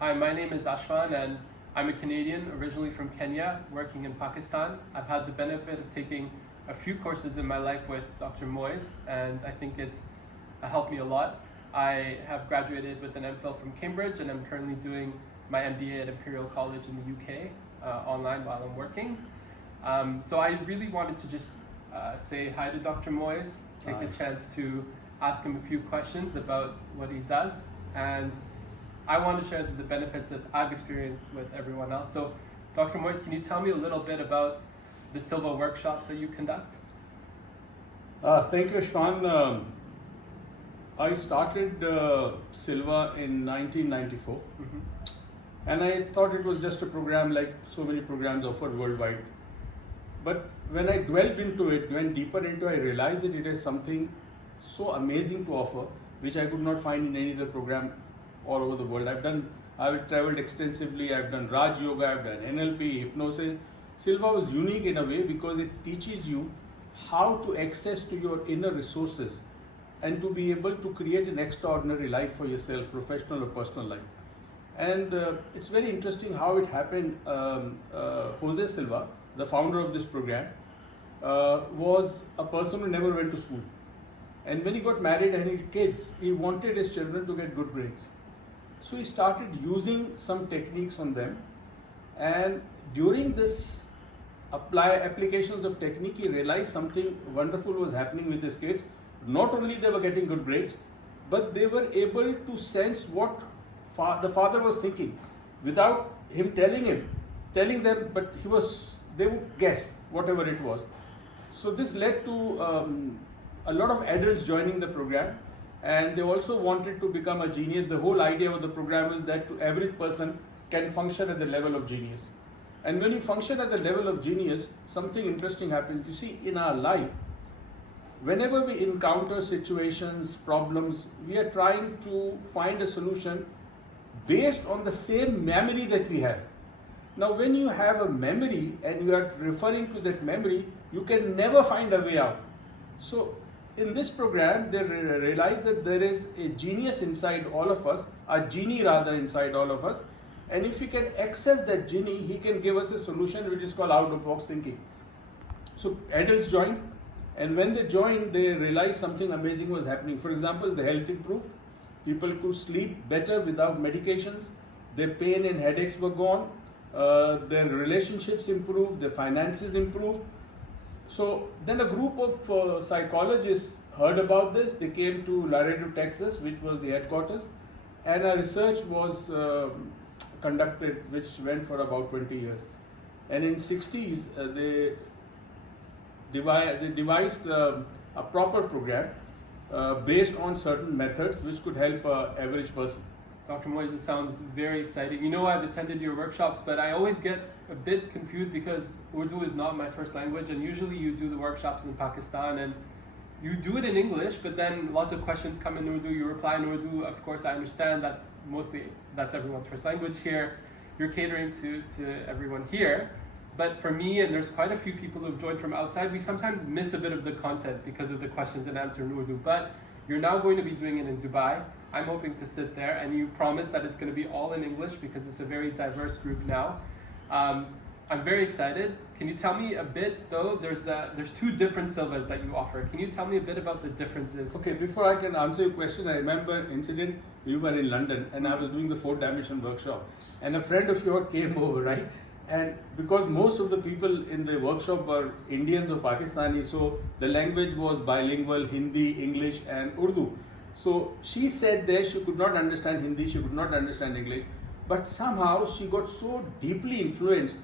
Hi, my name is Ashwan and I'm a Canadian, originally from Kenya, working in Pakistan. I've had the benefit of taking a few courses in my life with Dr. Moyes, and I think it's helped me a lot. I have graduated with an MPhil from Cambridge, and I'm currently doing my MBA at Imperial College in the UK online while I'm working. So I really wanted to just say hi to Dr. Moyes, take a chance to ask him a few questions about what he does, and I want to share the benefits that I've experienced with everyone else. So Dr. Moyes, can you tell me a little bit about the Silva workshops that you conduct? Thank you, Ashwan. I started Silva in 1994, and I thought it was just a program like so many programs offered worldwide. But when I dwelled into it, went deeper into it, I realized that it is something so amazing to offer, which I could not find in any other program all over the world. I've traveled extensively, I've done Raj Yoga, I've done NLP, hypnosis. Silva was unique in a way because it teaches you how to access to your inner resources and to be able to create an extraordinary life for yourself, professional or personal life. And it's very interesting how it happened. Jose Silva, the founder of this program, was a person who never went to school. And when he got married and had kids, he wanted his children to get good grades. So he started using some techniques on them, and during this applications of technique, he realized something wonderful was happening with his kids. Not only they were getting good grades, but they were able to sense what the father was thinking without him telling them, but they would guess whatever it was. So this led to a lot of adults joining the program, and they also wanted to become a genius. The whole idea of the program is that the average person can function at the level of genius. And when you function at the level of genius, something interesting happens. You see, in our life, whenever we encounter situations, problems, we are trying to find a solution based on the same memory that we have. Now, when you have a memory and you are referring to that memory, you can never find a way out. So, in this program, they realize that there is a genius inside all of us, a genie rather inside all of us, and if we can access that genie, he can give us a solution which is called out-of-box thinking. So adults joined, and when they joined, they realized something amazing was happening. For example, the health improved, people could sleep better without medications, their pain and headaches were gone, their relationships improved, their finances improved. So then a group of psychologists heard about this. They came to Laredo, Texas, which was the headquarters, and a research was conducted which went for about 20 years. And in 60s, they devised a proper program based on certain methods which could help an average person. Dr. Moyes, it sounds very exciting. You know, I've attended your workshops, but I always get a bit confused because Urdu is not my first language, and usually you do the workshops in Pakistan and you do it in English, but then lots of questions come in Urdu, you reply in Urdu. Of course, I understand that's everyone's first language here. You're catering to everyone here. But for me, and there's quite a few people who've joined from outside, we sometimes miss a bit of the content because of the questions and answer in Urdu. But you're now going to be doing it in Dubai. I'm hoping to sit there, and you promise that it's going to be all in English because it's a very diverse group now. I'm very excited. Can you tell me a bit, though? There's two different Silvas that you offer. Can you tell me a bit about the differences? Okay, before I can answer your question, I remember an incident. You were in London, and I was doing the 4-dimension workshop, and a friend of yours came over, right? And because most of the people in the workshop were Indians or Pakistanis, so the language was bilingual, Hindi, English, and Urdu. So she said there she could not understand Hindi, she could not understand English, but somehow she got so deeply influenced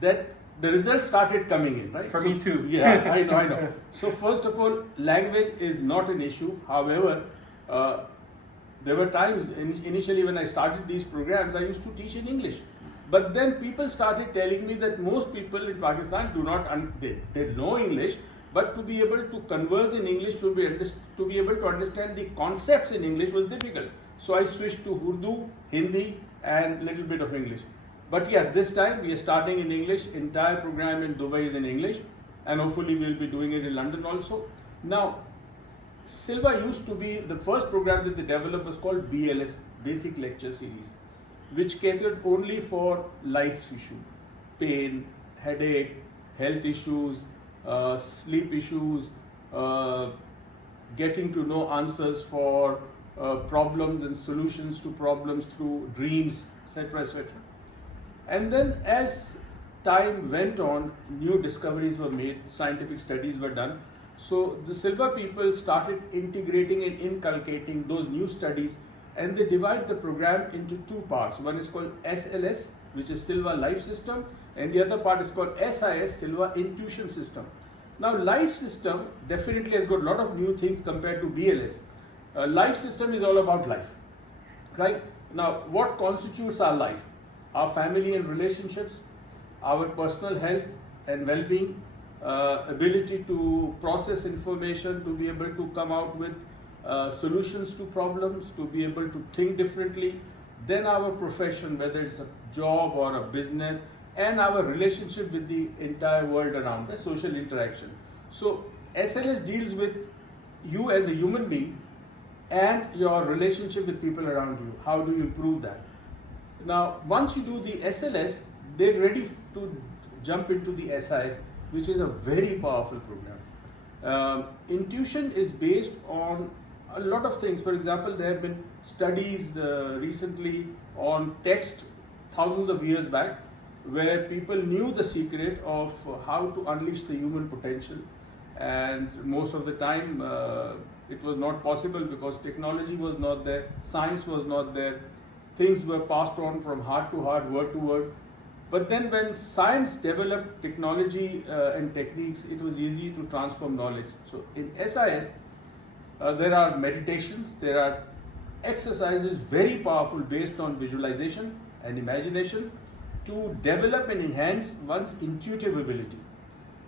that the results started coming in, right? For me too. Yeah, I know. So first of all, language is not an issue. However, there were times initially when I started these programs, I used to teach in English. But then people started telling me that most people in Pakistan do not, they know English, but to be able to converse in English, to be able to understand the concepts in English was difficult. So I switched to Urdu, Hindi, and little bit of English. But yes, this time we are starting in English. Entire program in Dubai is in English, and hopefully we'll be doing it in London also. Now, Silva used to be, the first program that they developed was called BLS, Basic Lecture Series. which catered only for life's issue, pain, headache, health issues, sleep issues, getting to know answers for problems and solutions to problems through dreams, etc., etc. And then as time went on, new discoveries were made, scientific studies were done. So the Silva people started integrating and inculcating those new studies, and they divide the program into two parts. One is called SLS, which is Silva Life System, and the other part is called SIS, Silva Intuition System. Now, Life System definitely has got a lot of new things compared to BLS. Life System is all about life, right? Now, what constitutes our life? Our family and relationships, our personal health and well-being, ability to process information, to be able to come out with solutions to problems, to be able to think differently, then our profession, whether it's a job or a business, and our relationship with the entire world around us, social interaction. So SLS deals with you as a human being and your relationship with people around you. How do you improve that? Now, once you do the SLS, they're ready to jump into the SIS, which is a very powerful program. Intuition is based on a lot of things. For example, there have been studies recently on text thousands of years back, where people knew the secret of how to unleash the human potential, and most of the time it was not possible because technology was not there, science was not there, things were passed on from heart to heart, word to word. But then when science developed technology and techniques, it was easy to transform knowledge. So in SIS, there are meditations, there are exercises very powerful based on visualization and imagination to develop and enhance one's intuitive ability.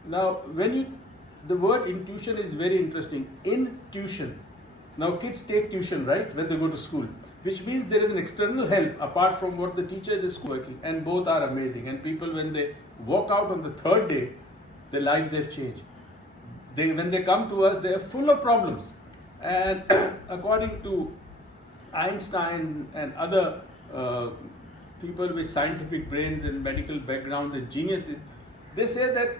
Now, the word intuition is very interesting. Intuition. Now, kids take tuition, right, when they go to school, which means there is an external help apart from what the teacher is working, and both are amazing. And people, when they walk out on the third day, their lives have changed. When they come to us, they are full of problems. And according to Einstein and other people with scientific brains and medical backgrounds and geniuses, they say that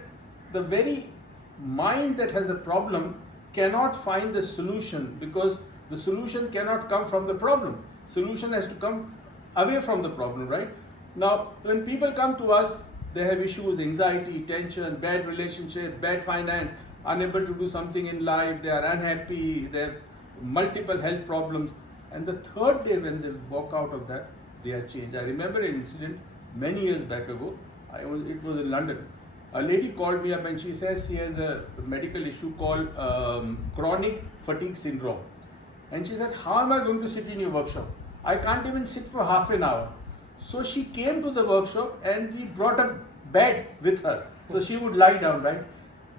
the very mind that has a problem cannot find the solution, because the solution cannot come from the problem. Solution has to come away from the problem, right? Now, when people come to us, they have issues, anxiety, tension, bad relationship, bad finance, unable to do something in life, they are unhappy, they have multiple health problems. And the third day when they walk out of that, they are changed. I remember an incident many years back ago. It was in London. A lady called me up and she says she has a medical issue called chronic fatigue syndrome. And she said, how am I going to sit in your workshop? I can't even sit for half an hour. So she came to the workshop and we brought a bed with her. So she would lie down, right?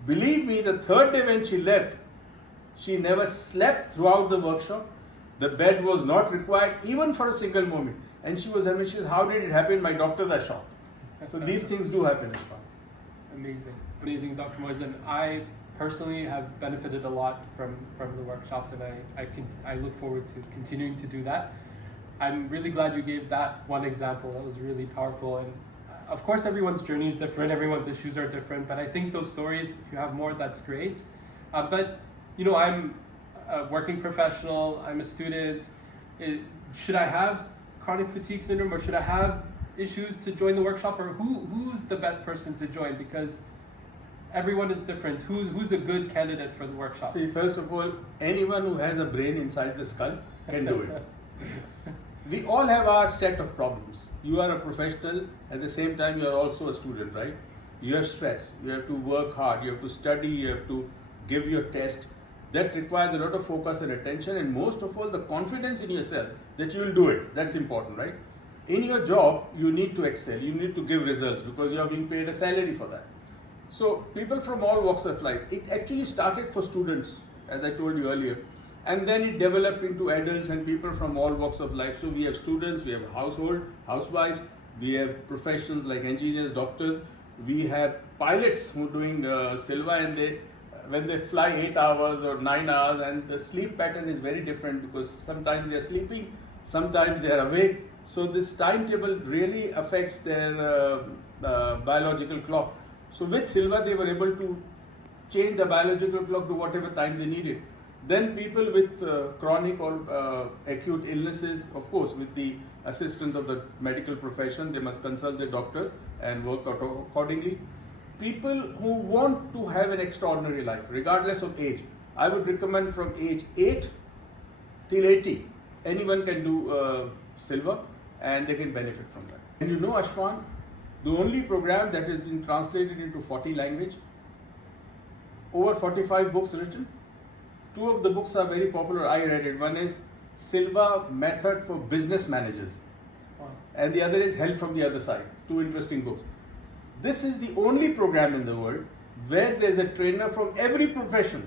Believe me, the third day when she left, she never slept throughout the workshop. The bed was not required even for a single moment. And she was amazed. She said, how did it happen? My doctors are shocked. So these things do happen as well. Amazing. Amazing, Dr. Moisin. I personally have benefited a lot from the workshops, and I look forward to continuing to do that. I'm really glad you gave that one example. That was really powerful. And of course, everyone's journey is different. Everyone's issues are different. But I think those stories, if you have more, that's great. But, I'm a working professional. I'm a student. Should I have chronic fatigue syndrome, or should I have issues to join the workshop, or who's the best person to join? Because everyone is different. Who's a good candidate for the workshop? See, first of all, anyone who has a brain inside the skull can do it. We all have our set of problems. You are a professional, at the same time you are also a student, right? You have stress, you have to work hard, you have to study, you have to give your test. That requires a lot of focus and attention, and most of all the confidence in yourself that you will do it. That's important, right? In your job, you need to excel, you need to give results because you are being paid a salary for that. So people from all walks of life, it actually started for students, as I told you earlier, and then it developed into adults and people from all walks of life. So we have students, we have housewives, we have professions like engineers, doctors, we have pilots who are doing Silva, and when they fly 8 hours or 9 hours, and the sleep pattern is very different because sometimes they are sleeping, sometimes they are awake, So this timetable really affects their biological clock. So with Silva, they were able to change the biological clock to whatever time they needed. Then people with chronic or acute illnesses, of course, with the assistance of the medical profession, they must consult their doctors and work out accordingly. People who want to have an extraordinary life, regardless of age, I would recommend from age 8 till 80, anyone can do Silva and they can benefit from that. And you know, Ashwan, the only program that has been translated into 40 languages, over 45 books written. 2 of the books are very popular, I read it. One is Silva Method for Business Managers. Wow. And the other is Help from the Other Side. 2 interesting books. This is the only program in the world where there's a trainer from every profession.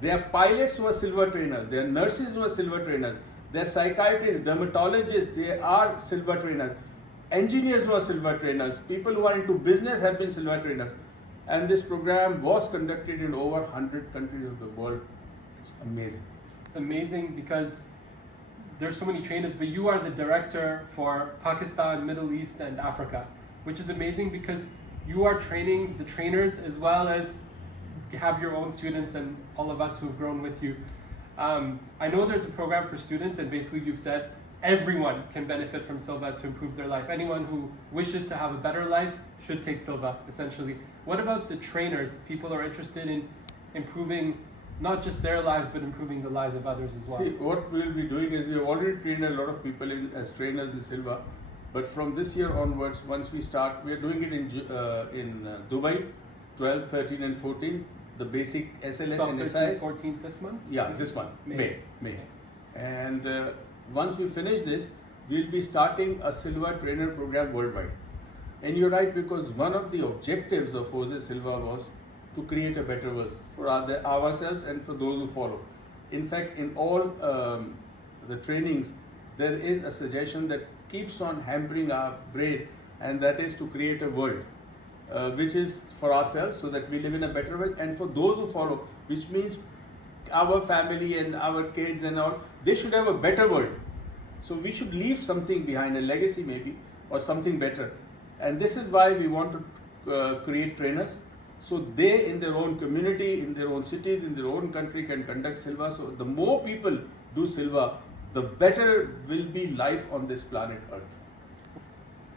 There are pilots who are Silva trainers, there are nurses who are Silva trainers, there are psychiatrists, dermatologists, there are Silva trainers, engineers who are Silva trainers, people who are into business have been Silva trainers. And this program was conducted in over 100 countries of the world. It's amazing. Amazing because there's so many trainers, but you are the director for Pakistan, Middle East, and Africa, which is amazing because you are training the trainers as well as have your own students and all of us who've grown with you. I know there's a program for students, and basically you've said everyone can benefit from Silva to improve their life. Anyone who wishes to have a better life should take Silva, essentially. What about the trainers? People are interested in improving not just their lives, but improving the lives of others as well. See, what we'll be doing is we have already trained a lot of people as trainers in Silva, but from this year onwards, once we start, we are doing it in Dubai, 12, 13 and 14, the basic SLS 12, and 13, SIS. 14th this month? Yeah, this month, May. Okay. And once we finish this, we'll be starting a Silva trainer program worldwide. And you're right, because one of the objectives of Jose Silva was to create a better world for ourselves and for those who follow. In fact, in all the trainings, there is a suggestion that keeps on hampering our brain, and that is to create a world which is for ourselves, so that we live in a better world, and for those who follow, which means our family and our kids and all, they should have a better world. So we should leave something behind, a legacy maybe, or something better. And this is why we want to create trainers, so they in their own community, in their own cities, in their own country can conduct Silva. So the more people do Silva, the better will be life on this planet Earth.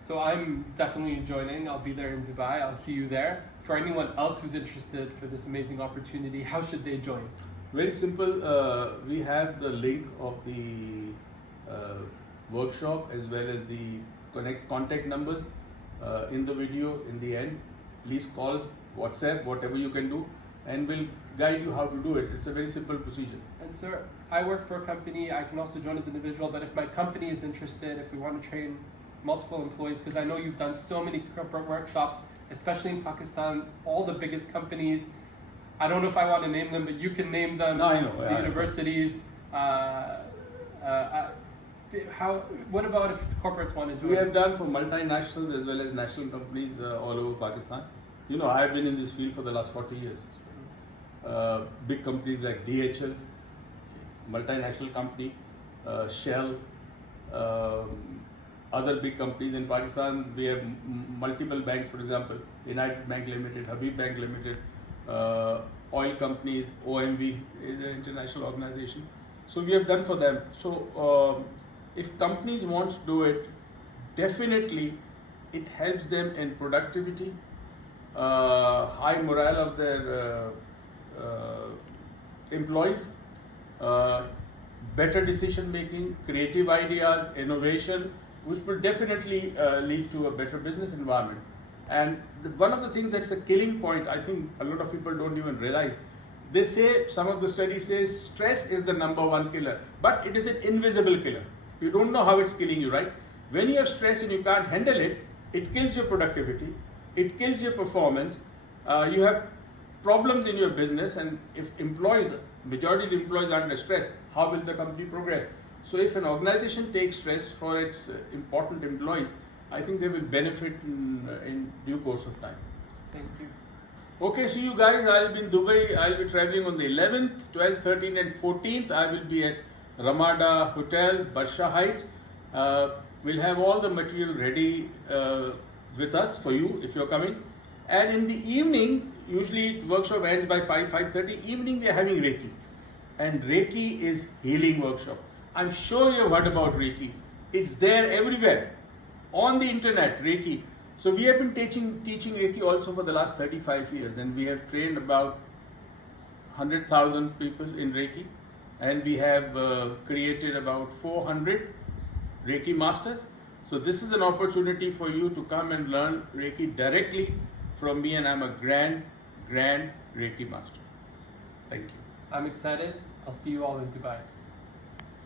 So I'm definitely joining. I'll be there in Dubai. I'll see you there. For anyone else who's interested for this amazing opportunity, how should they join? Very simple. We have the link of the workshop as well as the contact numbers in the video in the end. Please call, WhatsApp, whatever you can do, and we'll guide you how to do it. It's a very simple procedure. And sir, I work for a company. I can also join as an individual, but if my company is interested, if we want to train multiple employees, because I know you've done so many corporate workshops, especially in Pakistan, all the biggest companies. I don't know if I want to name them, but you can name them. No, I know. The universities. What about if corporates want to join? We have done for multinationals as well as national companies all over Pakistan. You know, I have been in this field for the last 40 years. Big companies like DHL, multinational company, Shell, other big companies in Pakistan. We have multiple banks, for example, United Bank Limited, Habib Bank Limited, oil companies, OMV is an international organization. So we have done for them. So if companies want to do it, definitely it helps them in productivity, high morale of their employees, better decision making, creative ideas, innovation, which will definitely lead to a better business environment. And one of the things that's a killing point, I think a lot of people don't even realize, they say, some of the studies say stress is the #1 killer, but it is an invisible killer. You don't know how it's killing you, right? When you have stress and you can't handle it, it kills your productivity, it kills your performance, you have problems in your business, and if majority of the employees are under stress, how will the company progress? So if an organization takes stress for its important employees, I think they will benefit in due course of time. Thank you. Okay, see you guys. I'll be in Dubai. I'll be traveling on the 11th, 12th, 13th and 14th. I will be at Ramada Hotel, Barsha Heights. We'll have all the material ready with us for you if you're coming. And in the evening, usually workshop ends by 5:30. Evening we are having Reiki. And Reiki is healing workshop. I'm sure you've heard about Reiki. It's there everywhere. On the internet, Reiki. So we have been teaching Reiki also for the last 35 years, and we have trained about 100,000 people in Reiki, and we have created about 400 Reiki masters. So this is an opportunity for you to come and learn Reiki directly from me, and I'm a grand Reiki master. Thank you. I'm excited. I'll see you all in Dubai.